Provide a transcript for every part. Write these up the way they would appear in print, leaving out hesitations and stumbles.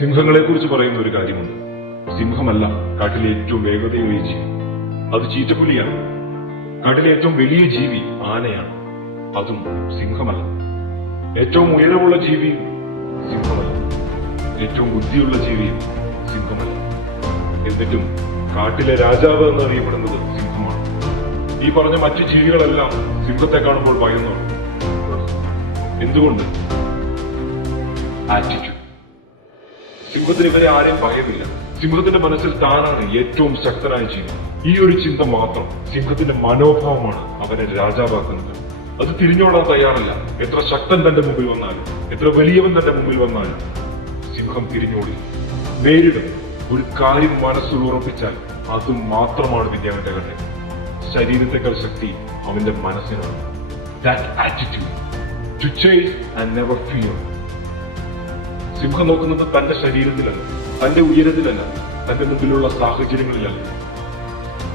സിംഹങ്ങളെ കുറിച്ച് പറയുന്ന ഒരു കാര്യമുണ്ട്. സിംഹമല്ല കാട്ടിലെ ഏറ്റവും വേഗതയേറിയ ജീവി, അത് ചീറ്റപ്പുലിയാണ്. കാട്ടിലെ ഏറ്റവും വലിയ ജീവി ആനയാണ്, അതും സിംഹമല്ല. ഏറ്റവും ഉയരമുള്ള ജീവിയും സിംഹമല്ല, ഏറ്റവും ബുദ്ധിയുള്ള ജീവിയും സിംഹമല്ല. എന്നിട്ടും കാട്ടിലെ രാജാവ് എന്നറിയപ്പെടുന്നത് സിംഹമാണ്. ഈ പറഞ്ഞ മറ്റു ജീവികളെല്ലാം സിംഹത്തെ കാണുമ്പോൾ ഭയന്നു. എന്തുകൊണ്ട്? ആറ്റിറ്റ്യൂഡ്. സിംഹത്തിന് ഇവരെ ആരെയും ഭയമില്ല. സിംഹത്തിന്റെ മനസ്സിൽ താനാണ് ഏറ്റവും ശക്തനായ ജീവി. ഈ ഒരു ചിന്ത മാത്രം സിംഹത്തിന്റെ മനോഭാവമാണ് അവനെ രാജാവാക്കുന്നത്. അത് തിരിഞ്ഞോടാൻ തയ്യാറല്ല. എത്ര ശക്തൻ തന്റെ മുമ്പിൽ വന്നാലും, എത്ര വലിയവൻ തന്റെ മുമ്പിൽ വന്നാലും സിംഹം തിരിഞ്ഞോടി നേരിടും. ഒരു കാര്യം മനസ്സിൽ ഉറപ്പിച്ചാൽ അത് മാത്രമാണ് പിന്നെ അവന്റെ കണ്ണിൽ. ശരീരത്തെക്കാൾ ശക്തി അവന്റെ മനസ്സിനാണ്. That attitude to chase and never fear. സിംഹം നോക്കുന്നത് തന്റെ ശരീരത്തിലല്ല, തന്റെ ഉയരത്തിലല്ല, തന്റെ മുമ്പിലുള്ള സാഹചര്യങ്ങളിലല്ല,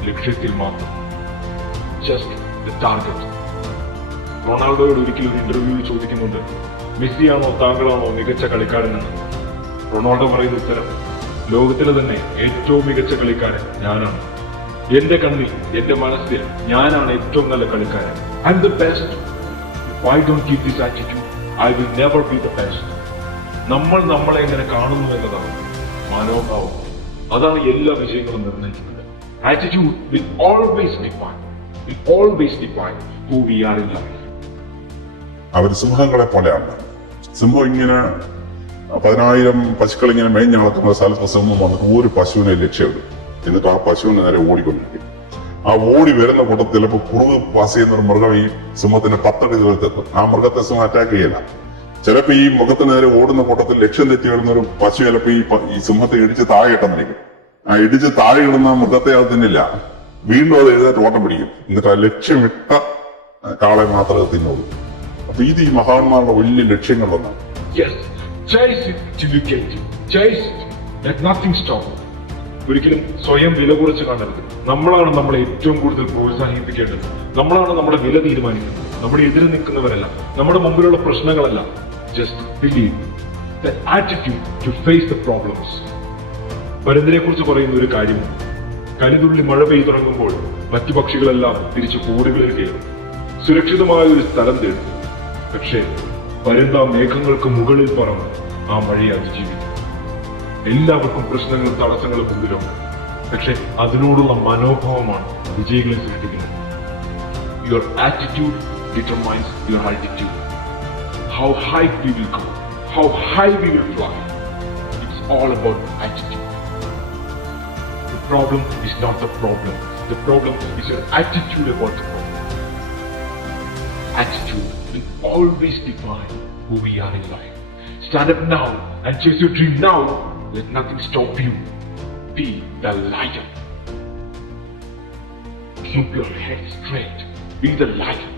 ലക്ഷ്യത്തിൽ മാത്രം. Just the target. റൊണാൾഡോയോട് ഒരിക്കലും ഒരു ഇന്റർവ്യൂവിൽ ചോദിക്കുന്നുണ്ട്, മെസ്സിയാണോ താങ്കളാണോ മികച്ച കളിക്കാരനെന്ന്. റൊണാൾഡോ പറയുന്ന ഉത്തരം, ലോകത്തിലെ തന്നെ ഏറ്റവും മികച്ച കളിക്കാരൻ ഞാനാണ്. എന്റെ കണ്ണിൽ, എന്റെ മനസ്സിൽ ഞാനാണ് ഏറ്റവും നല്ല കളിക്കാരൻ. I M the best. Why don't keep this attitude? I will never be the best. നമ്മൾ നമ്മളെ എങ്ങനെ കാണുന്നു എന്നതാണ് മനോഭാവം. അതാണ് എല്ലാ വിജയങ്ങളും നിർണ്ണയിക്കുന്നത്. Attitude will always define who we are in life. അവർ സിംഹങ്ങളെ പോലെയാണ്. സിംഹം ഇങ്ങനെ 10,000 പശുക്കൾ ഇങ്ങനെ മേഞ്ഞ് നടക്കുന്ന സ്ഥലത്ത് സിംഹം വന്നിട്ട് ഒരു പശുവിനെ ലക്ഷ്യമിടും. എന്നിട്ട് ആ പശുവിനെ നേരെ ഓടിക്കൊണ്ടിരിക്കും. ആ ഓടി വരുന്ന കൂട്ടത്തിൽ ചിലപ്പോൾ കുറുക് പാസ് ചെയ്യുന്ന ഒരു മൃഗം ഈ സിംഹത്തിന്റെ 10 അടി ദൂരത്തെത്തും. ആ മൃഗത്തെ സിംഹം അറ്റാക്ക് ചെയ്യില്ല. ചിലപ്പോ ഈ മുഖത്തിന് നേരെ ഓടുന്ന കൂട്ടത്തിൽ ലക്ഷ്യം തെറ്റി വരുന്ന ഒരു പശു ചിലപ്പോ ഈ സിംഹത്തെ ഇടിച്ച് താഴെ ഇട്ടെന്നിരിക്കും. ആ ഇടിച്ച് താഴെ ഇടുന്ന മൃഗത്തെ അത് തിന്നില്ല. വീണ്ടും അത് എഴുന്നേറ്റ് ഓട്ടം പിടിക്കും. എന്നിട്ട് ആ ലക്ഷ്യമിട്ട കാളെ മാത്രമേ തിന്നുള്ളൂ. അപ്പൊ ഇത് ഈ മഹാന്മാരുടെ വലിയ ലക്ഷ്യങ്ങളൊന്നാണ്. ഒരിക്കലും സ്വയം വില കുറച്ച് കാണരുത്. നമ്മളാണ് നമ്മളെ ഏറ്റവും കൂടുതൽ പ്രോത്സാഹിപ്പിക്കേണ്ടത്. നമ്മളാണ് നമ്മുടെ വില തീരുമാനിക്കുന്നത്. നമ്മുടെ എതിരെ നിൽക്കുന്നവരല്ല, നമ്മുടെ മുമ്പിലുള്ള പ്രശ്നങ്ങളല്ല. Just believe the attitude to face the problems. പരുന്തിനെ കുറിച്ച് പറയുന്ന ഒരു കാര്യമുണ്ട്. കലിതുള്ളി മഴ പെയ്തുറങ്ങുമ്പോൾ മറ്റു പക്ഷികളെല്ലാം തിരിച്ചു കൂടുകളിൽ കയറും, സുരക്ഷിതമായ ഒരു സ്ഥലം തേടും. പക്ഷേ പരുന്ത മേഘങ്ങൾക്ക് മുകളിൽ പറന്ന് ആ മഴയെ അതിജീവിക്കും. എല്ലാവർക്കും പ്രശ്നങ്ങളും തടസ്സങ്ങളും മുമ്പിലുണ്ട്. പക്ഷെ അതിനോടുള്ള മനോഭാവമാണ് വിജയികളെ സൃഷ്ടിക്കുന്നത്. Your attitude determines your altitude. How high we will go, how high we will fly. It's all about attitude. The problem is not the problem. The problem is your attitude about the problem. Attitude will always define who we are in life. Stand up now and chase your dream now. Let nothing stop you. Be the lion. Keep your head straight. Be the lion.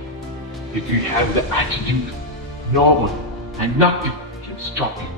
If you have the attitude, no one and nothing can stop you.